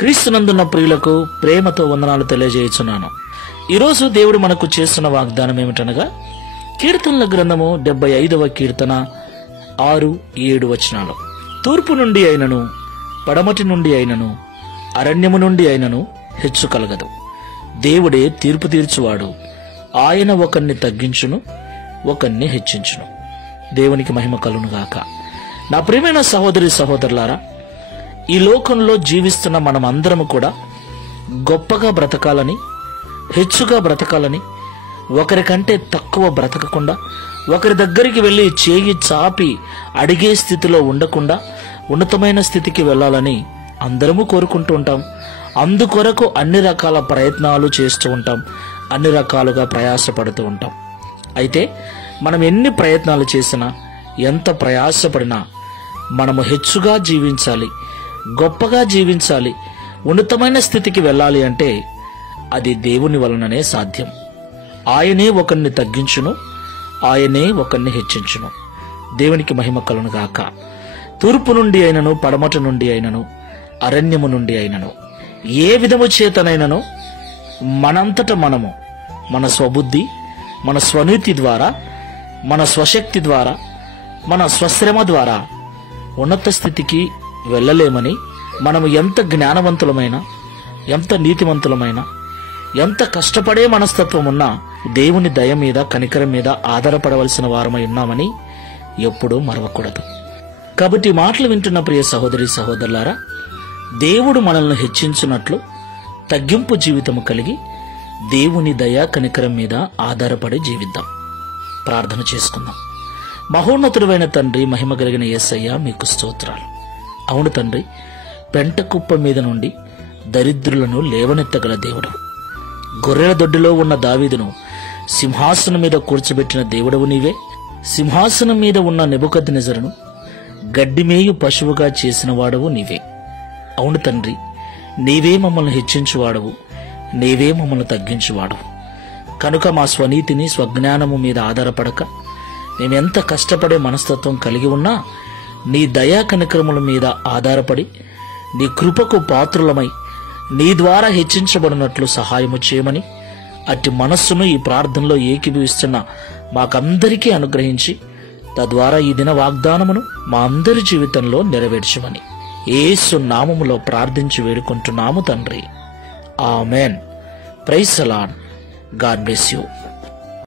క్రీస్తునందున్న ప్రియులకు ప్రేమతో వందనాలు తెలియజేయుచున్నాను. ఈరోజు దేవుడు మనకు చేస్తున్న వాగ్దానం ఏమిటనగా, కీర్తనల గ్రంథము 75వ కీర్తన 6-7 వచనాలు. తూర్పు నుండి అయినను, పడమటి నుండి అయినను, అరణ్యము నుండి అయినను హెచ్చు కలగదు. దేవుడే తీర్పు తీర్చువాడు. ఆయన ఒకరిని తగ్గించును, ఒకరిని హెచ్చించును. దేవునికి మహిమ కలుగునుగాక. నా ప్రియమైన సహోదరి సహోదరులారా, ఈ లోకంలో జీవిస్తున్న మనమందరము కూడా గొప్పగా బ్రతకాలని, హెచ్చుగా బ్రతకాలని, ఒకరికంటే తక్కువ బ్రతకకుండా, ఒకరి దగ్గరికి వెళ్ళి చేయి చాపి అడిగే స్థితిలో ఉండకుండా ఉన్నతమైన స్థితికి వెళ్ళాలని అందరము కోరుకుంటూ ఉంటాం. అందుకొరకు అన్ని రకాల ప్రయత్నాలు చేస్తూ ఉంటాం, అన్ని రకాలుగా ప్రయాసపడుతూ ఉంటాం. అయితే మనం ఎన్ని ప్రయత్నాలు చేసినా, ఎంత ప్రయాసపడినా మనము హెచ్చుగా జీవించాలి, గొప్పగా జీవించాలి, ఉన్నతమైన స్థితికి వెళ్ళాలి అంటే అది దేవుని వలననే సాధ్యం. ఆయనే ఒకరిని తగ్గించును, ఆయనే ఒకరిని హెచ్చించును. దేవునికి మహిమ కలుగునుగాక. తూర్పు నుండి అయినను, పడమటి నుండి అయినను, అరణ్యము నుండి అయినను, ఏ విధము చేతనైనను మనంతట మనము మన స్వబుద్ధి, మన స్వనీతి ద్వారా, మన స్వశక్తి ద్వారా, మన స్వశ్రమ ద్వారా ఉన్నత స్థితికి వెళ్ళలేమని, మనము ఎంత జ్ఞానవంతులమైనా, ఎంత నీతివంతులమైనా, ఎంత కష్టపడే మనస్తత్వం ఉన్నా దేవుని దయ మీద, కనికరం మీద ఆధారపడవలసిన వారమై ఉన్నామని ఎప్పుడూ మరవకూడదు. కాబట్టి మాటలు వింటున్న ప్రియ సహోదరి సహోదరులారా, దేవుడు మనల్ని హెచ్చించున్నట్లు తగ్గింపు జీవితము కలిగి దేవుని దయ కనికరం మీద ఆధారపడి జీవిద్దాం. ప్రార్థన చేసుకుందాం. మహోన్నతుడైన తండ్రి, మహిమ కలిగిన యేసయ్య, మీకు స్తోత్రాలు. అవును తండ్రి, పెంట కుప్ప మీద నుండి దరిద్రులను లేవనెత్తగల దేవుడు. గొర్రెల దొడ్డిలో ఉన్న దావీదును సింహాసనం మీద కూర్చోబెట్టిన దేవుడవు నీవే. సింహాసనం మీద ఉన్న నెబుకద్నెజరును గడ్డిమేయు పశువుగా చేసిన వాడవు నీవే. అవును తండ్రి, నీవే మమ్మల్ని హెచ్చించువాడవు, నీవే మమ్మల్ని తగ్గించువాడవు. కనుక మా స్వనీతిని, స్వజ్ఞానము మీద ఆధారపడక, మేమెంత కష్టపడే మనస్తత్వం కలిగి ఉన్నా నీ దయా కనికరముల మీద ఆధారపడి, నీ కృపకు పాత్రులమై నీ ద్వారా హెచ్చించబడినట్లు సహాయము చేయమని, అట్టి మనస్సును ఈ ప్రార్థనలో ఏకీభవిస్తున్న మాకందరికీ అనుగ్రహించి, తద్వారా ఈ దిన వాగ్దానమును మా అందరి జీవితంలో నెరవేర్చమని యేసు నామములో ప్రార్థించి వేడుకుంటున్నాము తండ్రి. Amen. Praise the Lord. God bless you.